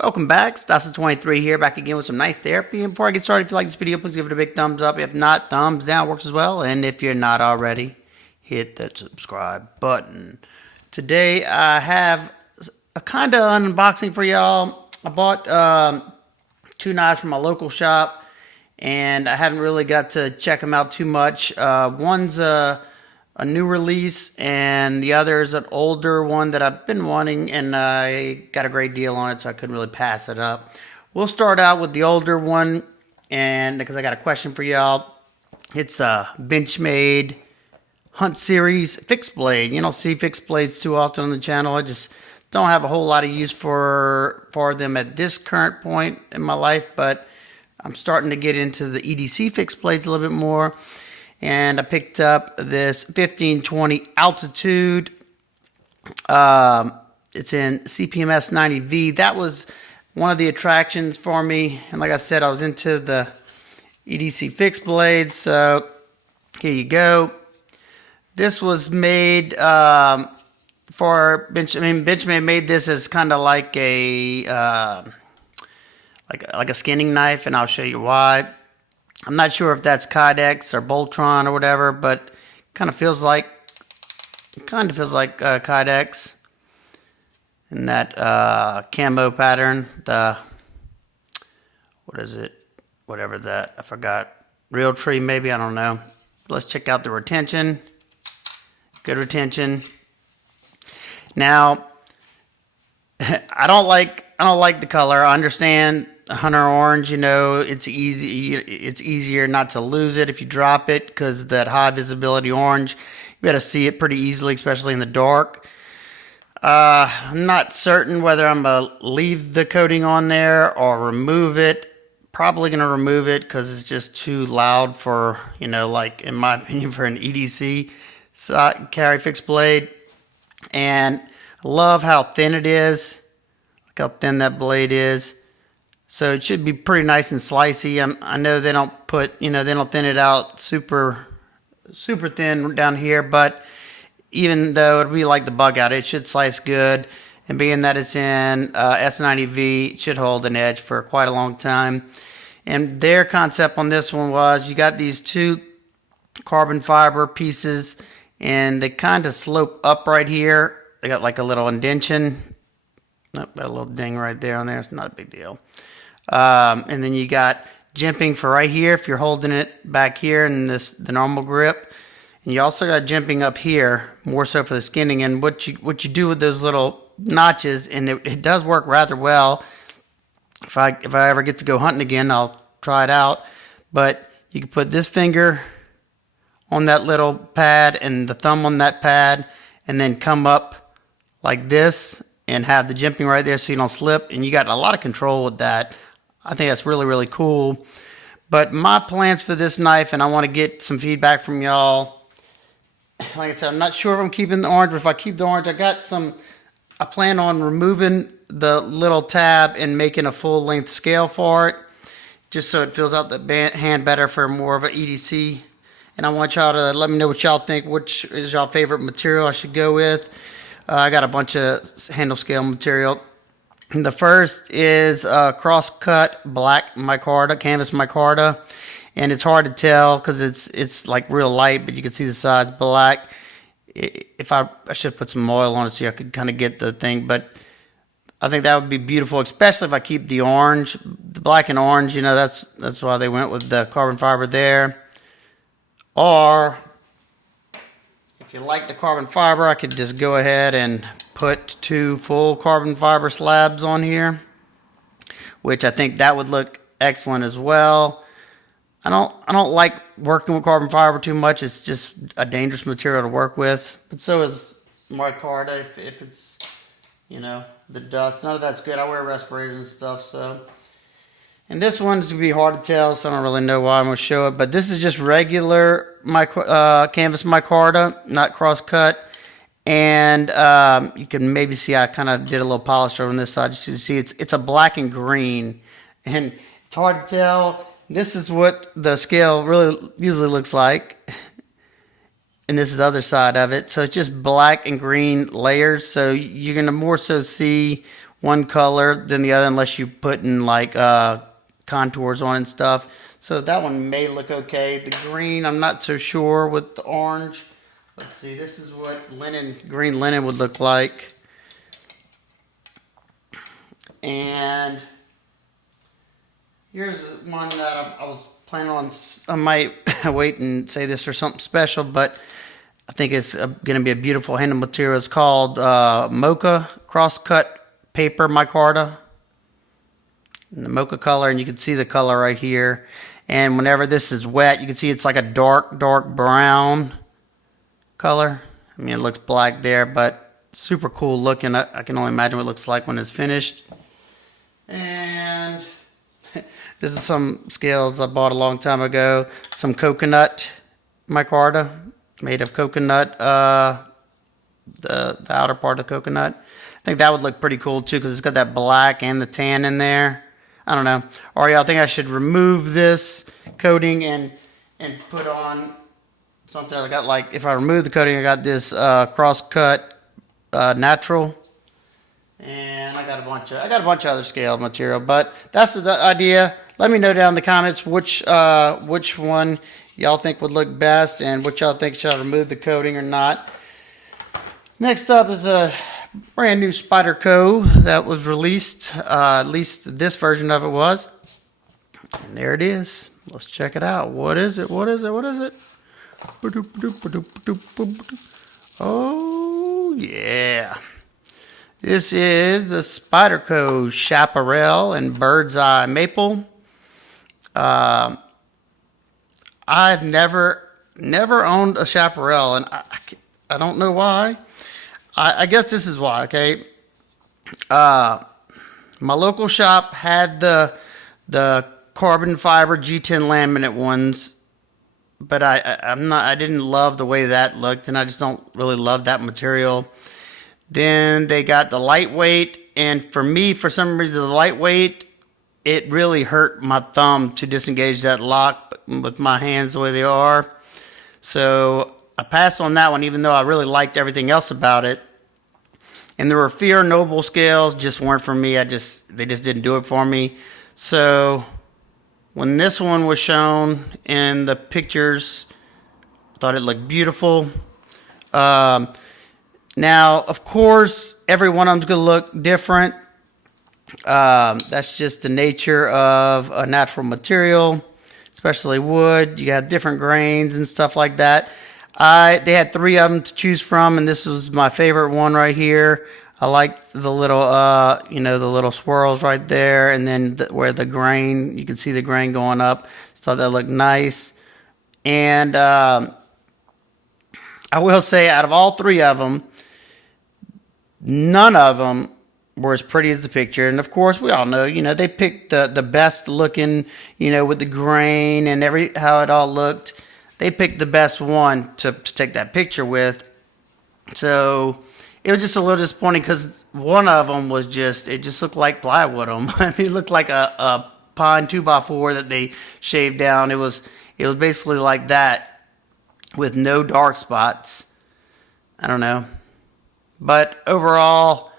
Welcome back, Stassi23 here, back again with some knife therapy. And before I get started, if you like this video, please give it a big thumbs up. If not, thumbs down works as well. And if you're not already, hit that subscribe button. Today I have a kind of unboxing for y'all. I bought two knives from my local shop, and I haven't really got to check them out too much. One's a new release, and the other is an older one that I've been wanting, and I got a great deal on it, so I couldn't really pass it up. We'll start out with the older one, and because I got a question for y'all. It's a Benchmade Hunt Series fixed blade. You don't see fixed blades too often on the channel. I just don't have a whole lot of use for them at this current point in my life, but I'm starting to get into the EDC fixed blades a little bit more. And I picked up this 1520 Altitude. It's in CPMS 90V. That was one of the attractions for me. And like I said, I was into the EDC fixed blades. So here you go. This was made for Benchmade made this as kind of like a like a skinning knife, and I'll show you why. I'm not sure if that's Kydex or Boltron or whatever, but kind of feels like Kydex in that camo pattern. The what is it? Whatever that, I forgot. Real tree maybe, I don't know. Let's check out the retention. Good retention. Now, I don't like the color. I understand Hunter Orange, you know, it's easier not to lose it if you drop it, because that high visibility orange, you better see it pretty easily, especially in the dark. I'm not certain whether I'm gonna leave the coating on there or remove it. Probably gonna remove it because it's just too loud for, you know, like in my opinion, for an EDC carry fixed blade. And I love how thin it is. Look how thin that blade is. So it should be pretty nice and slicey. I know they don't put, you know, they don't thin it out super thin down here, but even though it'll be like the bug out, it should slice good. And being that it's in S90V, it should hold an edge for quite a long time. And their concept on this one was, you got these two carbon fiber pieces, and they kind of slope up right here. They got like a little indentation. Oh, got a little ding right there on there. It's not a big deal. And then you got jimping for right here if you're holding it back here in the normal grip. And you also got jimping up here, more so for the skinning. And what you do with those little notches, and it does work rather well. If I ever get to go hunting again, I'll try it out. But you can put this finger on that little pad and the thumb on that pad, and then come up like this and have the jimping right there so you don't slip. And you got a lot of control with that. I think that's really, really cool. But my plans for this knife, and I want to get some feedback from y'all. Like I said, I'm not sure if I'm keeping the orange, but if I keep the orange, I plan on removing the little tab and making a full length scale for it, just so it fills out the hand better for more of an EDC. And I want y'all to let me know what y'all think, which is y'all favorite material I should go with. I got a bunch of handle scale material. The first is cross-cut black micarta, canvas micarta, and it's hard to tell because it's like real light, but you can see the sides black. If I should put some oil on it so I could kind of get the thing, but I think that would be beautiful, especially if I keep the orange, the black and orange. You know, that's why they went with the carbon fiber there. Or if you like the carbon fiber, I could just go ahead and put two full carbon fiber slabs on here, which I think that would look excellent as well. I don't like working with carbon fiber too much. It's just a dangerous material to work with. But so is micarta if it's, you know, the dust. None of that's good. I wear respirators and stuff, so. And this one's gonna be hard to tell, so I don't really know why I'm gonna show it. But this is just regular canvas micarta, not cross-cut. And you can maybe see I kind of did a little polish over on this side. Just to see it's a black and green, and it's hard to tell. This is what the scale really usually looks like, and this is the other side of it. So it's just black and green layers. So you're gonna more so see one color than the other unless you put in like contours on and stuff. So that one may look okay. The green, I'm not so sure with the orange. Let's see, this is what green linen would look like. And here's one that I was planning on. I might wait and say this for something special, but I think it's going to be a beautiful handle material. It's called Mocha Crosscut Paper Micarta. In the mocha color, and you can see the color right here. And whenever this is wet, you can see it's like a dark brown color. I mean, it looks black there, but super cool looking. I can only imagine what it looks like when it's finished. And this is some scales I bought a long time ago. Some coconut micarta made of coconut, the outer part of the coconut. I think that would look pretty cool too because it's got that black and the tan in there. I don't know. Or y'all think I should remove this coating and put on something I got, like if I remove the coating, I got this cross-cut natural. And I got a bunch of other scale material, but that's the idea. Let me know down in the comments which one y'all think would look best and which y'all think should I remove the coating or not. Next up is a brand new Spyderco that was released. At least this version of it was. And there it is. Let's check it out. What is it? What is it? What is it? Oh yeah. This is the Spyderco Chaparral and Bird's Eye Maple. I've never owned a Chaparral, and I don't know why. I guess this is why. Okay, my local shop had the carbon fiber G10 laminate ones, but I didn't love the way that looked, and I just don't really love that material. Then they got the lightweight, and for me, for some reason, the lightweight, it really hurt my thumb to disengage that lock with my hands the way they are. So I passed on that one, even though I really liked everything else about it. And the Raffia Noble scales just weren't for me. They just didn't do it for me. So when this one was shown in the pictures, I thought it looked beautiful. Now, of course, every one of them's going to look different. That's just the nature of a natural material, especially wood. You got different grains and stuff like that. They had 3 of them to choose from, and this was my favorite one right here. I like the little, the little swirls right there, and then where the grain, you can see the grain going up. Just thought that looked nice. And I will say, out of all 3 of them, none of them were as pretty as the picture. And of course, we all know, they picked the best looking, with the grain and how it all looked. They picked the best one to take that picture with. So it was just a little disappointing because one of them was it just looked like plywood. It looked like a pine 2x4 that they shaved down. It was basically like that with no dark spots. I don't know. But overall,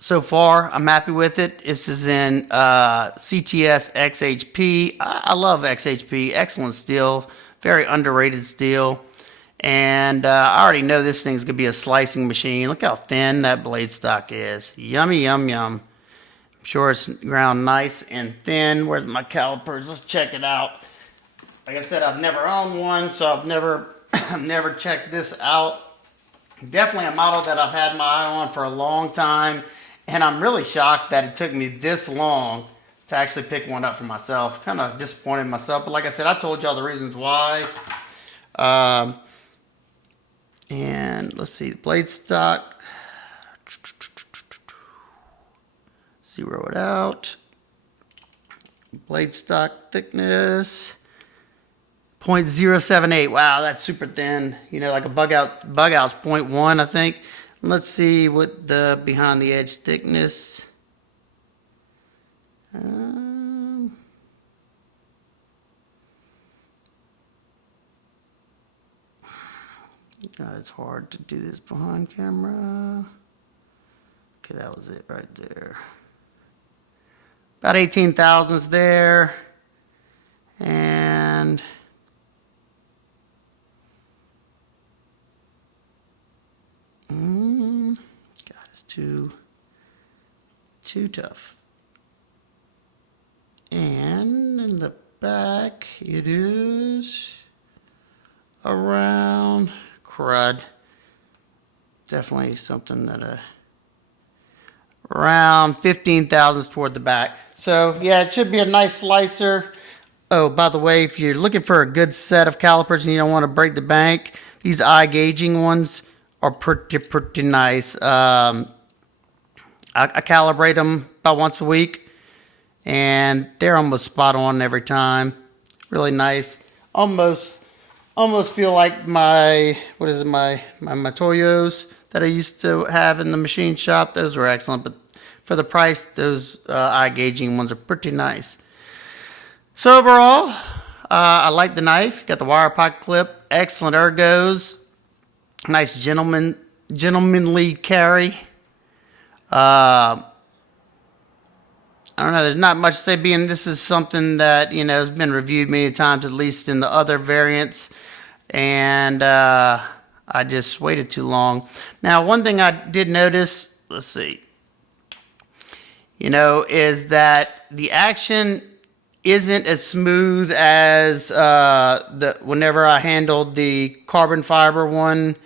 so far, I'm happy with it. This is in CTS XHP. I love XHP. Excellent steel. Very underrated steel. And I already know this thing's going to be a slicing machine. Look how thin that blade stock is. Yummy, yum, yum. I'm sure it's ground nice and thin. Where's my calipers? Let's check it out. Like I said, I've never owned one, so I've never checked this out. Definitely a model that I've had my eye on for a long time, and I'm really shocked that it took me this long to actually pick one up for myself. Kind of disappointed in myself, but like I said, I told y'all the reasons why. And let's see, the blade stock. Zero it out. Blade stock thickness. 0.078. Wow, that's super thin. Like a bug out's 0.1, I think. Let's see what the behind the edge thickness. God, it's hard to do this behind camera. Okay, that was it right there. About 18 thousandths there. And God, it's too tough. And in the back, it is around crud. Definitely something that around 15 thousandths toward the back. So yeah, it should be a nice slicer. Oh, by the way, if you're looking for a good set of calipers and you don't want to break the bank, these eye gauging ones are pretty nice. I calibrate them about once a week, and they're almost spot on every time. Really nice. Almost feel like my Toyos that I used to have in the machine shop. Those were excellent, but for the price, those eye gauging ones are pretty nice. So overall, I like the knife. Got the wire pocket clip, excellent ergos, nice gentlemanly carry. I don't know, there's not much to say, being this is something that, you know, has been reviewed many times, at least in the other variants, and I just waited too long. Now, one thing I did notice, let's see, you know, is that the action isn't as smooth as whenever I handled the carbon fiber one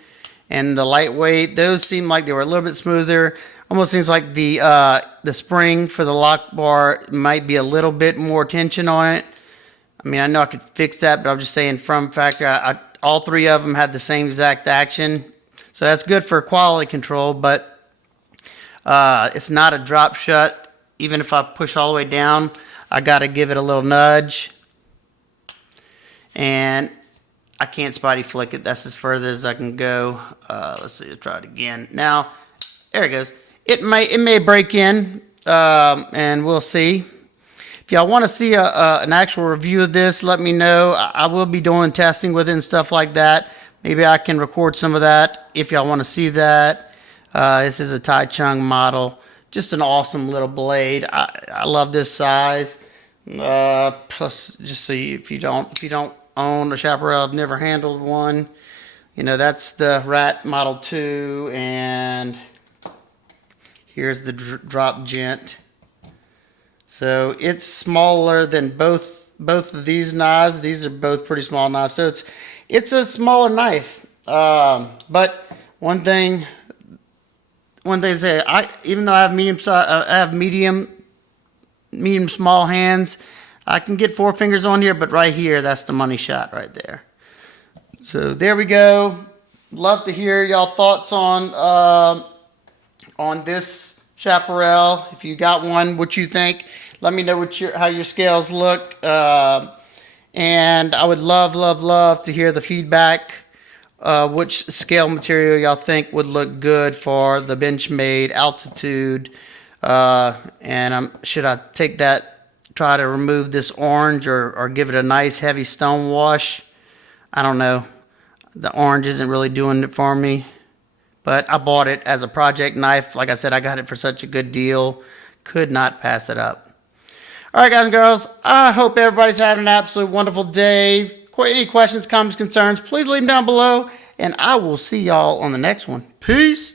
and the lightweight. Those seemed like they were a little bit smoother. Almost seems like the spring for the lock bar might be a little bit more tension on it. I mean, I know I could fix that, but I'm just saying from factor, all three of them had the same exact action. So that's good for quality control, but it's not a drop shut. Even if I push all the way down, I got to give it a little nudge. And I can't Spidey flick it. That's as further as I can go. Let's see, let's try it again. Now, there it goes. It may break in, and we'll see. If y'all want to see an actual review of this, let me know. I will be doing testing with it and stuff like that. Maybe I can record some of that if y'all want to see that. This is a Tai Chung model. Just an awesome little blade. I love this size. Plus, just so if you don't own a Chaparral, I've never handled one. You know, that's the Rat Model 2, and here's the drop gent. So it's smaller than both of these knives. These are both pretty small knives, so it's a smaller knife. But one thing to say, even though I have medium small hands, I can get 4 fingers on here, but right here, that's the money shot right there. So there we go. Love to hear y'all thoughts on this Chaparral. If you got one, what you think. Let me know how your scales look. And I would love to hear the feedback. Which scale material y'all think would look good for the Benchmade altitude. And should I take that, try to remove this orange or give it a nice heavy stone wash? I don't know. The orange isn't really doing it for me. But I bought it as a project knife. Like I said, I got it for such a good deal. Could not pass it up. All right, guys and girls. I hope everybody's having an absolute wonderful day. Any questions, comments, concerns, please leave them down below. And I will see y'all on the next one. Peace.